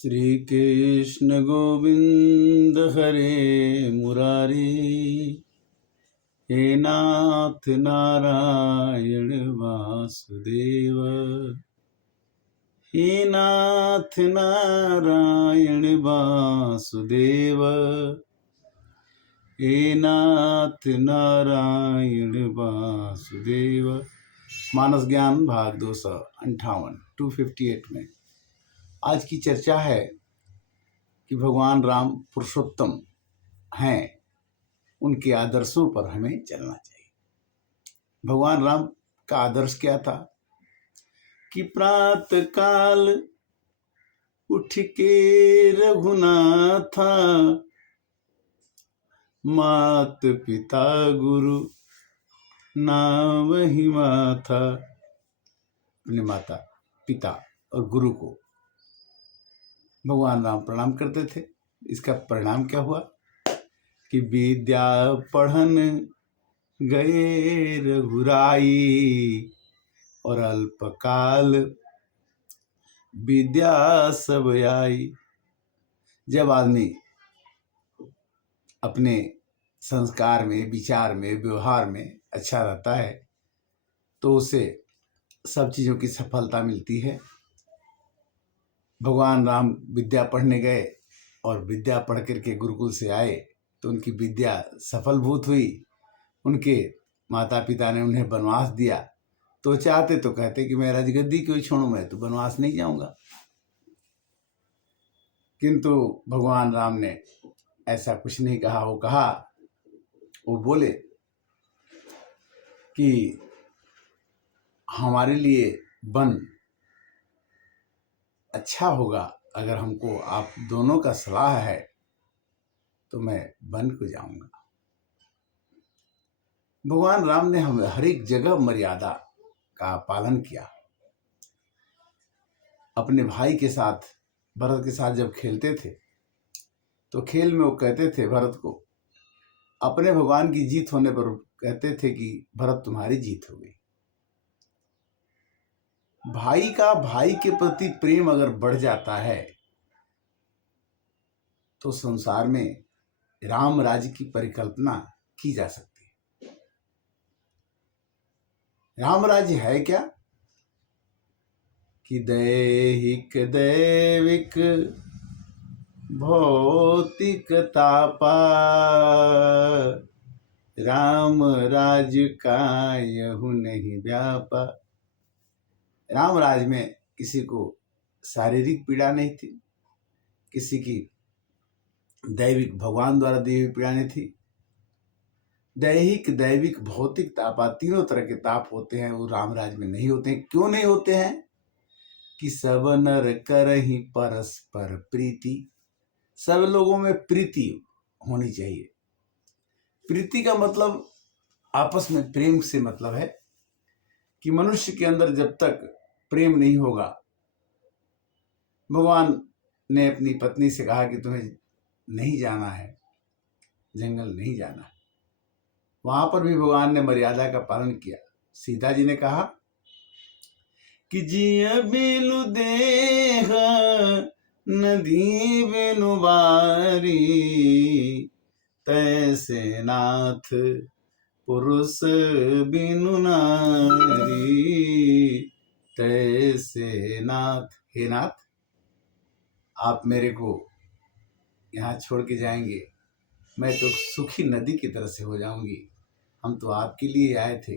श्री कृष्ण गोविंद हरे मुरारी, हे नाथ नारायण वासुदेव, हे नाथ नारायण वासुदेव, हे नाथ नारायण वासुदेव। मानस ज्ञान भाग 258 258 में आज की चर्चा है कि भगवान राम पुरुषोत्तम हैं, उनके आदर्शों पर हमें चलना चाहिए। भगवान राम का आदर्श क्या था कि प्रातः काल उठ के रघुनाथा, मात पिता गुरु नाम ही माथा। अपने माता पिता और गुरु को भगवान राम प्रणाम करते थे। इसका परिणाम क्या हुआ कि विद्या पढ़न गए रघुराई, और अल्पकाल विद्या सब आई। जब आदमी अपने संस्कार में, विचार में, व्यवहार में अच्छा रहता है तो उसे सब चीज़ों की सफलता मिलती है। भगवान राम विद्या पढ़ने गए और विद्या पढ़ करके गुरुकुल से आए तो उनकी विद्या सफलभूत हुई। उनके माता पिता ने उन्हें वनवास दिया तो चाहते तो कहते कि मैं राजगद्दी क्यों छोड़ूं, मैं तो वनवास नहीं जाऊंगा। किंतु भगवान राम ने ऐसा कुछ नहीं कहा। वो बोले कि हमारे लिए वन अच्छा होगा, अगर हमको आप दोनों का सलाह है तो मैं वन को जाऊंगा। भगवान राम ने हमें हर एक जगह मर्यादा का पालन किया। अपने भाई के साथ, भरत के साथ जब खेलते थे तो खेल में वो कहते थे भरत को, अपने भगवान की जीत होने पर कहते थे कि भरत तुम्हारी जीत हो गई। भाई का भाई के प्रति प्रेम अगर बढ़ जाता है तो संसार में राम राज्य की परिकल्पना की जा सकती है। राम राज्य है क्या कि दैहिक दैविक भौतिक तापा, राम राज्य का यहु नहीं व्यापा। राम राज्य में किसी को शारीरिक पीड़ा नहीं थी, किसी की दैविक भगवान द्वारा दी हुई पीड़ा नहीं थी। दैहिक दैविक भौतिक तापा, तीनों तरह के ताप होते हैं, वो राम राज्य में नहीं होते हैं। क्यों नहीं होते हैं कि सब नर करहि परस्पर प्रीति। सब लोगों में प्रीति होनी चाहिए। प्रीति का मतलब आपस में प्रेम से मतलब है कि मनुष्य के अंदर जब तक प्रेम नहीं होगा। भगवान ने अपनी पत्नी से कहा कि तुम्हें नहीं जाना है, जंगल नहीं जाना है। वहां पर भी भगवान ने मर्यादा का पालन किया। सीता जी ने कहा कि जिय बिलु देह नदी बिनु बारी, तैसे नाथ पुरुष बिनु नारी। तैसे नाथ, हे नाथ, आप मेरे को यहाँ छोड़ के जाएंगे, मैं तो सुखी नदी की तरह से हो जाऊंगी। हम तो आपके लिए आए थे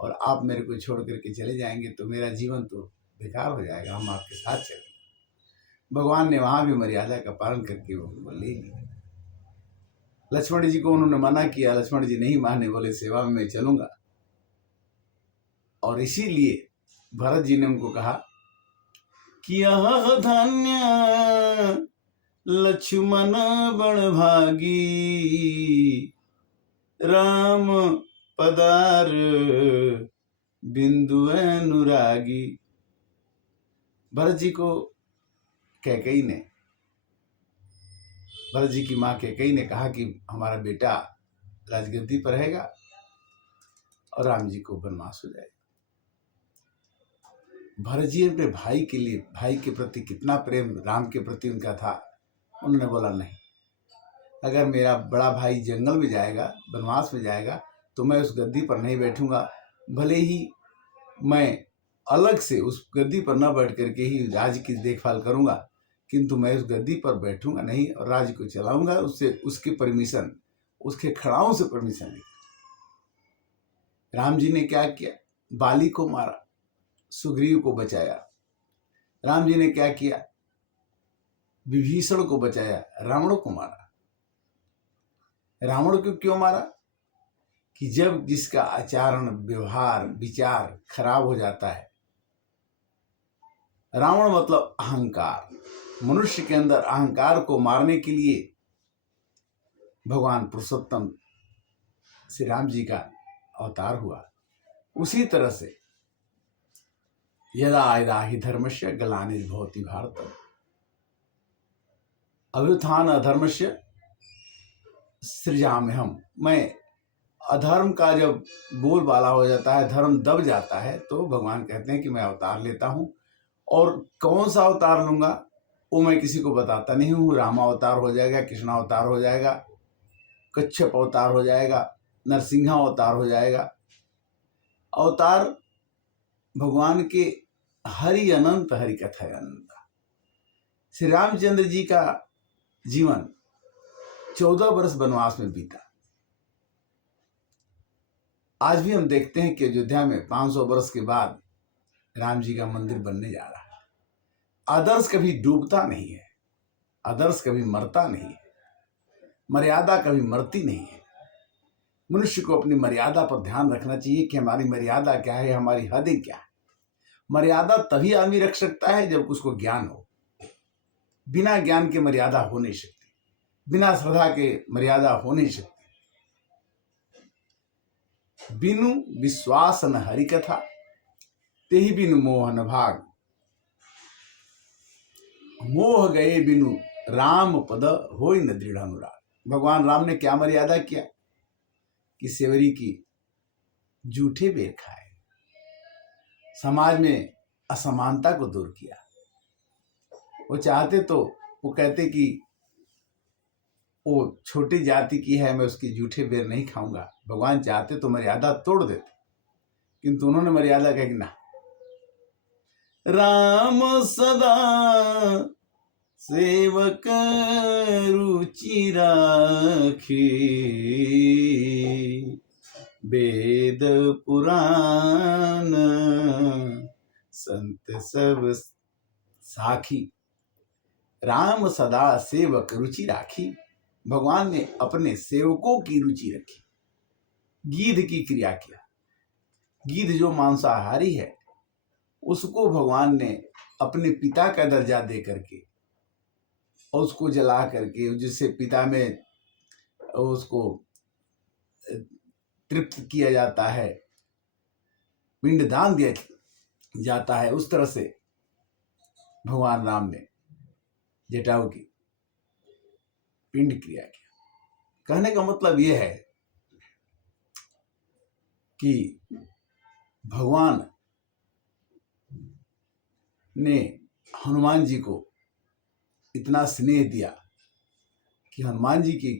और आप मेरे को छोड़ करके चले जाएंगे तो मेरा जीवन तो बेकार हो जाएगा, हम आपके साथ चलेंगे। भगवान ने वहां भी मर्यादा का पालन करके वो ले लिया। लक्ष्मण जी को उन्होंने मना किया, लक्ष्मण जी नहीं माने, बोले सेवा में मैं चलूंगा। और इसीलिए भरत जी ने उनको कहा कि यह धन्य लक्ष्मण बड़ भागी, राम पदार बिंदु अनुरागी। भरत जी को कैकेयी ने, भरत जी की माँ कैकेयी ने कहा कि हमारा बेटा राजगद्दी पर रहेगा और राम जी को वनवास हो जाएगा। भरत जी अपने भाई के लिए, भाई के प्रति कितना प्रेम राम के प्रति उनका था। उन्होंने बोला नहीं, अगर मेरा बड़ा भाई जंगल में जाएगा, वनवास में जाएगा, तो मैं उस गद्दी पर नहीं बैठूंगा। भले ही मैं अलग से उस गद्दी पर न बैठ करके ही राज्य की देखभाल करूंगा, किंतु मैं उस गद्दी पर बैठूंगा नहीं और राज्य को चलाऊंगा उससे, उसकी परमिशन, उसके खड़ाओं से परमिशन लेकर। राम जी ने क्या किया? बाली को मारा, सुग्रीव को बचाया। राम जी ने क्या किया? विभीषण को बचाया, रावण को मारा। रावण को क्यों मारा? कि जब जिसका आचरण, व्यवहार, विचार खराब हो जाता है, रावण मतलब अहंकार, मनुष्य के अंदर अहंकार को मारने के लिए भगवान पुरुषोत्तम श्री राम जी का अवतार हुआ। उसी तरह से यदा यदा हि धर्मस्य ग्लानिर्भवति भारत, अभ्युत्थान अधर्मस्य सृजाम्यहम्। मैं अधर्म का जब बोलबाला हो जाता है, धर्म दब जाता है, तो भगवान कहते हैं कि मैं अवतार लेता हूं। और कौन सा अवतार लूंगा वो मैं किसी को बताता नहीं हूँ। रामावतार हो जाएगा, कृष्णावतार हो जाएगा, कच्छप अवतार हो जाएगा, नरसिंह अवतार हो जाएगा। अवतार भगवान के हरि अनंत, हरि कथा अनंत। श्री रामचंद्र जी का जीवन 14 वर्ष वनवास में बीता। आज भी हम देखते हैं कि अयोध्या में 500 वर्ष के बाद राम जी का मंदिर बनने जा रहा है। आदर्श कभी डूबता नहीं है, आदर्श कभी मरता नहीं है, मर्यादा कभी मरती नहीं है। मनुष्य को अपनी मर्यादा पर ध्यान रखना चाहिए कि हमारी मर्यादा क्या है, हमारी हदें क्या है। मर्यादा तभी आदमी रख सकता है जब उसको ज्ञान हो। बिना ज्ञान के मर्यादा हो नहीं सकती, बिना श्रद्धा के मर्यादा हो नहीं सकती। बिनु विश्वास न हरि कथा, तेहि बिनु मोह न भाग। मोह गए बिनु राम पद होई न दृढ़ अनुराग। भगवान राम ने क्या मर्यादा किया कि सेवरी की जूठे बेर खाए, समाज में असमानता को दूर किया। वो चाहते तो वो कहते कि वो छोटी जाति की है, मैं उसकी जूठे बेर नहीं खाऊंगा। भगवान चाहते तो मर्यादा तोड़ देते, किंतु उन्होंने मर्यादा कहा कि ना, राम सदा सेवक रुचि राखी, वेद पुराण संत सब साखी। राम सदा सेवक रुचि राखी। भगवान ने अपने सेवकों की रुचि रखी, गीध की क्रिया किया। गीध जो मांसाहारी है, उसको भगवान ने अपने पिता का दर्जा दे करके और उसको जला करके, जिससे पिता में उसको तृप्त किया जाता है, पिंडदान दिया जाता है, उस तरह से भगवान राम ने जटायु की पिंड क्रिया किया। कहने का मतलब यह है कि भगवान ने हनुमान जी को इतना स्नेह दिया कि हनुमान जी की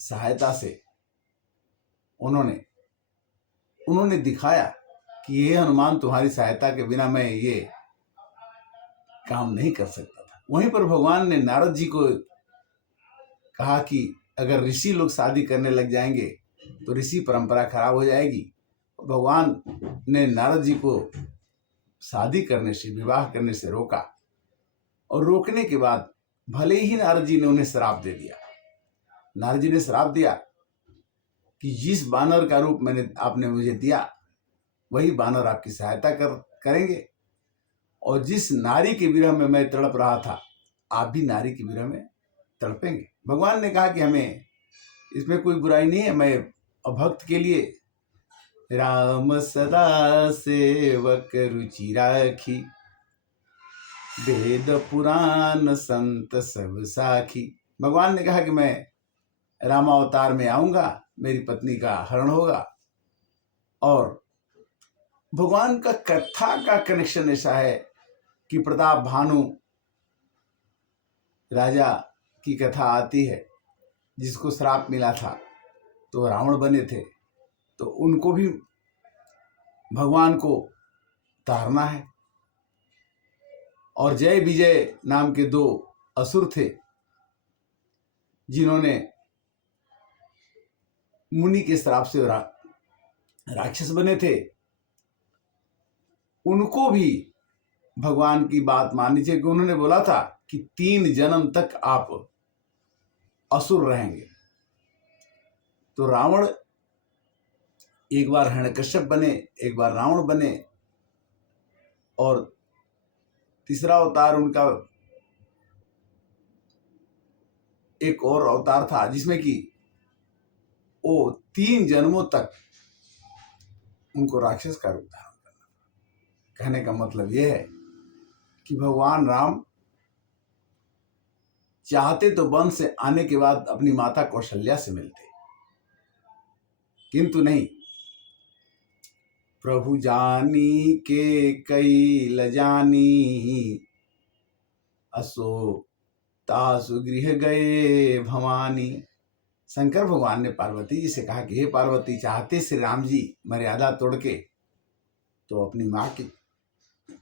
सहायता से उन्होंने दिखाया कि ये हनुमान, तुम्हारी सहायता के बिना मैं ये काम नहीं कर सकता था। वहीं पर भगवान ने नारद जी को कहा कि अगर ऋषि लोग शादी करने लग जाएंगे तो ऋषि परंपरा खराब हो जाएगी। भगवान ने नारद जी को शादी करने से, विवाह करने से रोका, और रोकने के बाद भले ही नारद जी ने उन्हें श्राप दे दिया। नारद जी ने श्राप दिया कि जिस बानर का रूप आपने मुझे दिया, वही बानर आपकी सहायता करेंगे, और जिस नारी के विरह में मैं तड़प रहा था, आप भी नारी के विरह में तड़पेंगे। भगवान ने कहा कि हमें इसमें कोई बुराई नहीं है। मैं भक्त के लिए राम सदा सेवक रुचि राखी, वेद पुराण संत सब साखी। भगवान ने कहा कि मैं रामावतार में आऊंगा, मेरी पत्नी का हरण होगा और भगवान का कथा का कनेक्शन ऐसा है कि प्रताप भानु राजा की कथा आती है, जिसको श्राप मिला था तो रावण बने थे, तो उनको भी भगवान को तारना है। और जय विजय नाम के दो असुर थे जिन्होंने मुनि के श्राप से राक्षस बने थे, उनको भी भगवान की बात माननी चाहिए कि उन्होंने बोला था कि 3 जन्म तक आप असुर रहेंगे। तो रावण एक बार हिरण्यकश्यप बने, एक बार रावण बने, और तीसरा अवतार उनका एक और अवतार था जिसमें कि वो 3 जन्मों तक उनको राक्षस का रूप धारण करना। कहने का मतलब यह है कि भगवान राम चाहते तो वन से आने के बाद अपनी माता कौशल्या से मिलते, किंतु नहीं। प्रभु जानी के कई लजानी, असो तासु गृह गए भवानी। शंकर भगवान ने पार्वती जी से कहा कि हे पार्वती, चाहते श्री राम जी मर्यादा तोड़ के तो अपनी माँ के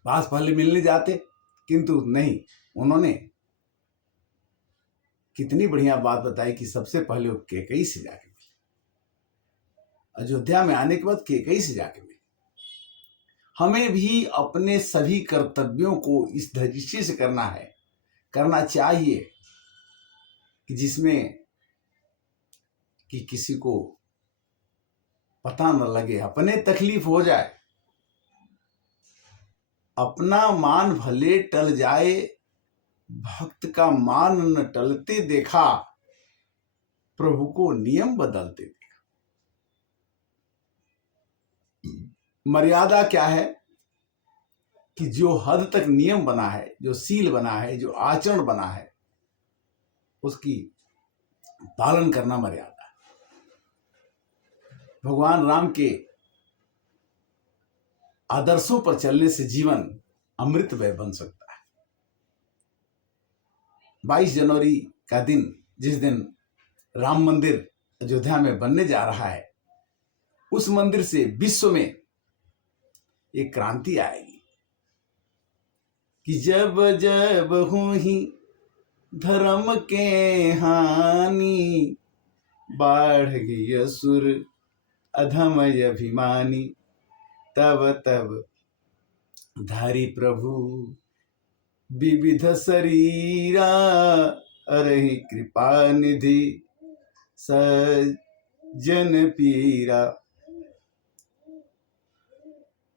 पास पहले मिलने जाते, किंतु नहीं। उन्होंने कितनी बढ़िया बात बताई कि सबसे पहले वो कैकेयी से जाके मिले, अयोध्या में आने के बाद कैकेयी से जाके मिले। हमें भी अपने सभी कर्तव्यों को इस दृष्टि से करना चाहिए कि जिसमें कि किसी को पता न लगे, अपने तकलीफ हो जाए, अपना मान भले टल जाए, भक्त का मान न टलते देखा, प्रभु को नियम बदलते देखा। मर्यादा क्या है कि जो हद तक नियम बना है, जो सील बना है, जो आचरण बना है, उसकी पालन करना मर्यादा है। भगवान राम के आदर्शों पर चलने से जीवन अमृतमय बन सकता है। 22 जनवरी का दिन, जिस दिन राम मंदिर अयोध्या में बनने जा रहा है, उस मंदिर से विश्व में एक क्रांति आएगी कि जब जब हुई धर्म के हानि, बाढ़ गई असुर अधम अभिमानी, तब तब धारी प्रभु विविध शरीरा, अरहि कृपा निधि सज्जन पीरा।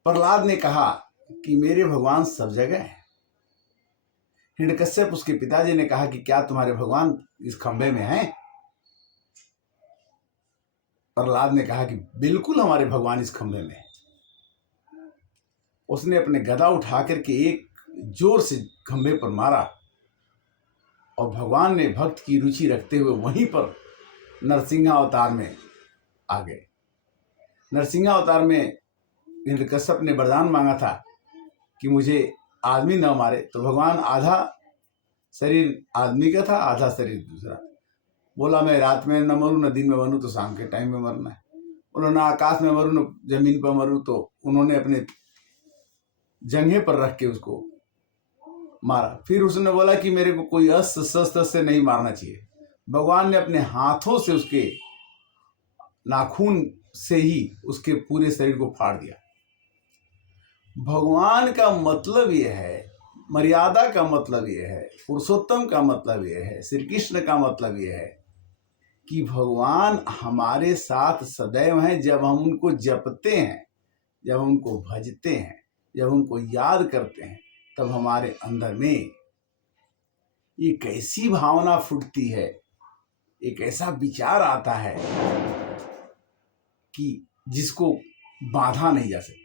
प्रहलाद ने कहा कि मेरे भगवान सब जगह हैं। हिरण्यकश्यप उसके पिताजी ने कहा कि क्या तुम्हारे भगवान इस खंभे में हैं? प्रहलाद ने कहा कि बिल्कुल हमारे भगवान इस खंभे में हैं। उसने अपने गदा उठा करके एक जोर से खंभे पर मारा और भगवान ने भक्त की रुचि रखते हुए वहीं पर नरसिंहावतार में आ गए। नरसिंहावतार में हिरण्यकश्यप ने वरदान मांगा था कि मुझे आदमी न मारे, तो भगवान आधा शरीर आदमी का था, आधा शरीर दूसरा। बोला मैं रात में न मरूं, न दिन में मरूं, तो शाम के टाइम में मरना है। बोला ना आकाश में मरूं, न जमीन पर मरूं, तो उन्होंने अपने जंघे पर रख के उसको मारा। फिर उसने बोला कि मेरे को कोई अस्त्र शस्त्र से नहीं मारना चाहिए। भगवान ने अपने हाथों से उसके नाखून से ही उसके पूरे शरीर को फाड़ दिया। भगवान का मतलब यह है, मर्यादा का मतलब यह है, पुरुषोत्तम का मतलब यह है, श्री कृष्ण का मतलब यह है कि भगवान हमारे साथ सदैव हैं। जब हम उनको जपते हैं, जब हम उनको भजते हैं, जब उनको याद करते हैं, तब हमारे अंदर में एक ऐसी भावना फूटती है, एक ऐसा विचार आता है कि जिसको बांधा नहीं जा सकता।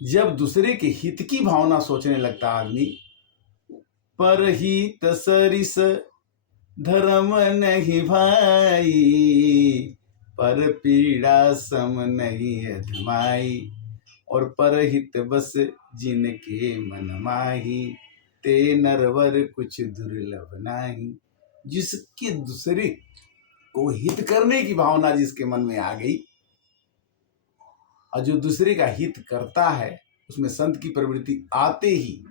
जब दूसरे के हित की भावना सोचने लगता आदमी, परहित सरिस धर्म नहीं भाई, पर पीड़ा सम नहीं अधमाई। और परहित बस जिनके मन माही, ते नरवर कुछ दुर्लभ नाही। जिसके दूसरे को हित करने की भावना जिसके मन में आ गई और जो दूसरे का हित करता है, उसमें संत की प्रवृत्ति आते ही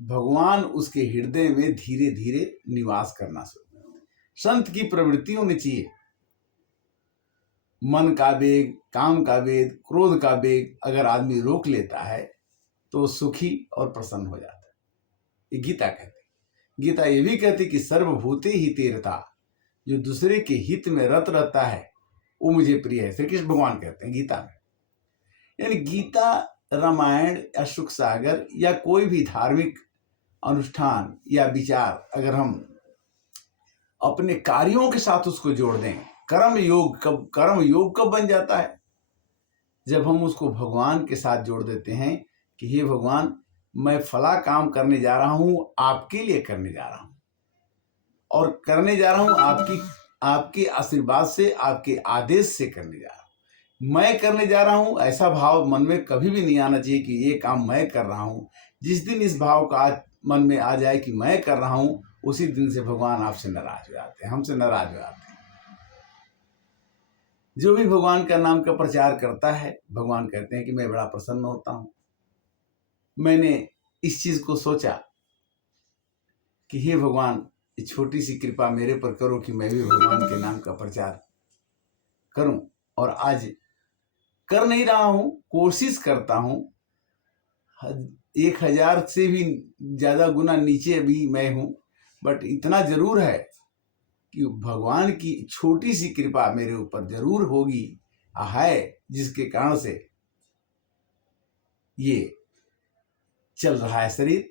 भगवान उसके हृदय में धीरे धीरे निवास करना शुरू करते हैं। संत की प्रवृत्ति होनी चाहिए। मन का वेग, काम का वेग, क्रोध का वेग अगर आदमी रोक लेता है तो सुखी और प्रसन्न हो जाता है। ये गीता कहती है। गीता ये भी कहती कि सर्वभूते हितेरता, जो दूसरे के हित में रत रहता है वो मुझे प्रिय है। श्री कृष्ण भगवान कहते हैं गीता में। यानी गीता, रामायण या सुख सागर या कोई भी धार्मिक अनुष्ठान या विचार अगर हम अपने कार्यों के साथ उसको जोड़ दें, कर्म योग कब बन जाता है? जब हम उसको भगवान के साथ जोड़ देते हैं कि हे भगवान, मैं फला काम करने जा रहा हूं, आपके लिए करने जा रहा हूं और करने जा रहा हूं आपके आशीर्वाद से, आपके आदेश से करने जा रहा हूं। मैं करने जा रहा हूं, ऐसा भाव मन में कभी भी नहीं आना चाहिए कि ये काम मैं कर रहा हूं। जिस दिन इस भाव का मन में आ जाए कि मैं कर रहा हूं, उसी दिन से भगवान आपसे नाराज हो जाते हैं, हमसे नाराज हो जाते हैं। जो भी भगवान का नाम का प्रचार करता है, भगवान कहते हैं कि मैं बड़ा प्रसन्न होता हूं। मैंने इस चीज को सोचा कि हे भगवान, ये छोटी सी कृपा मेरे पर करो कि मैं भी भगवान के नाम का प्रचार करूं। और आज कर नहीं रहा हूं, कोशिश करता हूं। 1000 से भी ज्यादा गुना नीचे भी मैं हूं, बट इतना जरूर है कि भगवान की छोटी सी कृपा मेरे ऊपर जरूर होगी है, जिसके कारण से ये चल रहा है शरीर।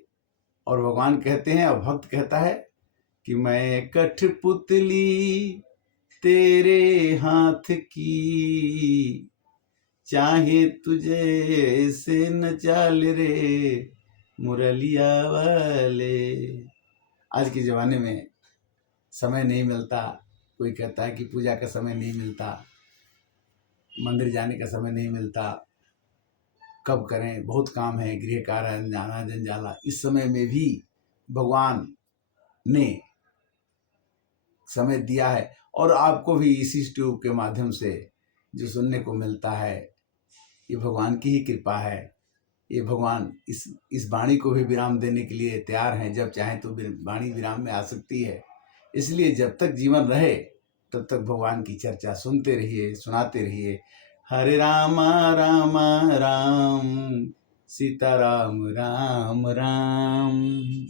और भगवान कहते हैं और भक्त कहता है कि मैं कठपुतली तेरे हाथ की, चाहे तुझे ऐसे न चाल रे मुरलिया वाले। आज के जमाने में समय नहीं मिलता। कोई कहता है कि पूजा का समय नहीं मिलता, मंदिर जाने का समय नहीं मिलता, कब करें, बहुत काम है, गृह कार्य, जाना जंजाला। इस समय में भी भगवान ने समय दिया है और आपको भी इसी ट्यूब के माध्यम से जो सुनने को मिलता है, ये भगवान की ही कृपा है। ये भगवान इस वाणी को भी विराम देने के लिए तैयार हैं। जब चाहें तो वाणी विराम में आ सकती है। इसलिए जब तक जीवन रहे तब तक भगवान की चर्चा सुनते रहिए, सुनाते रहिए। हरे राम राम राम, सीता राम राम राम।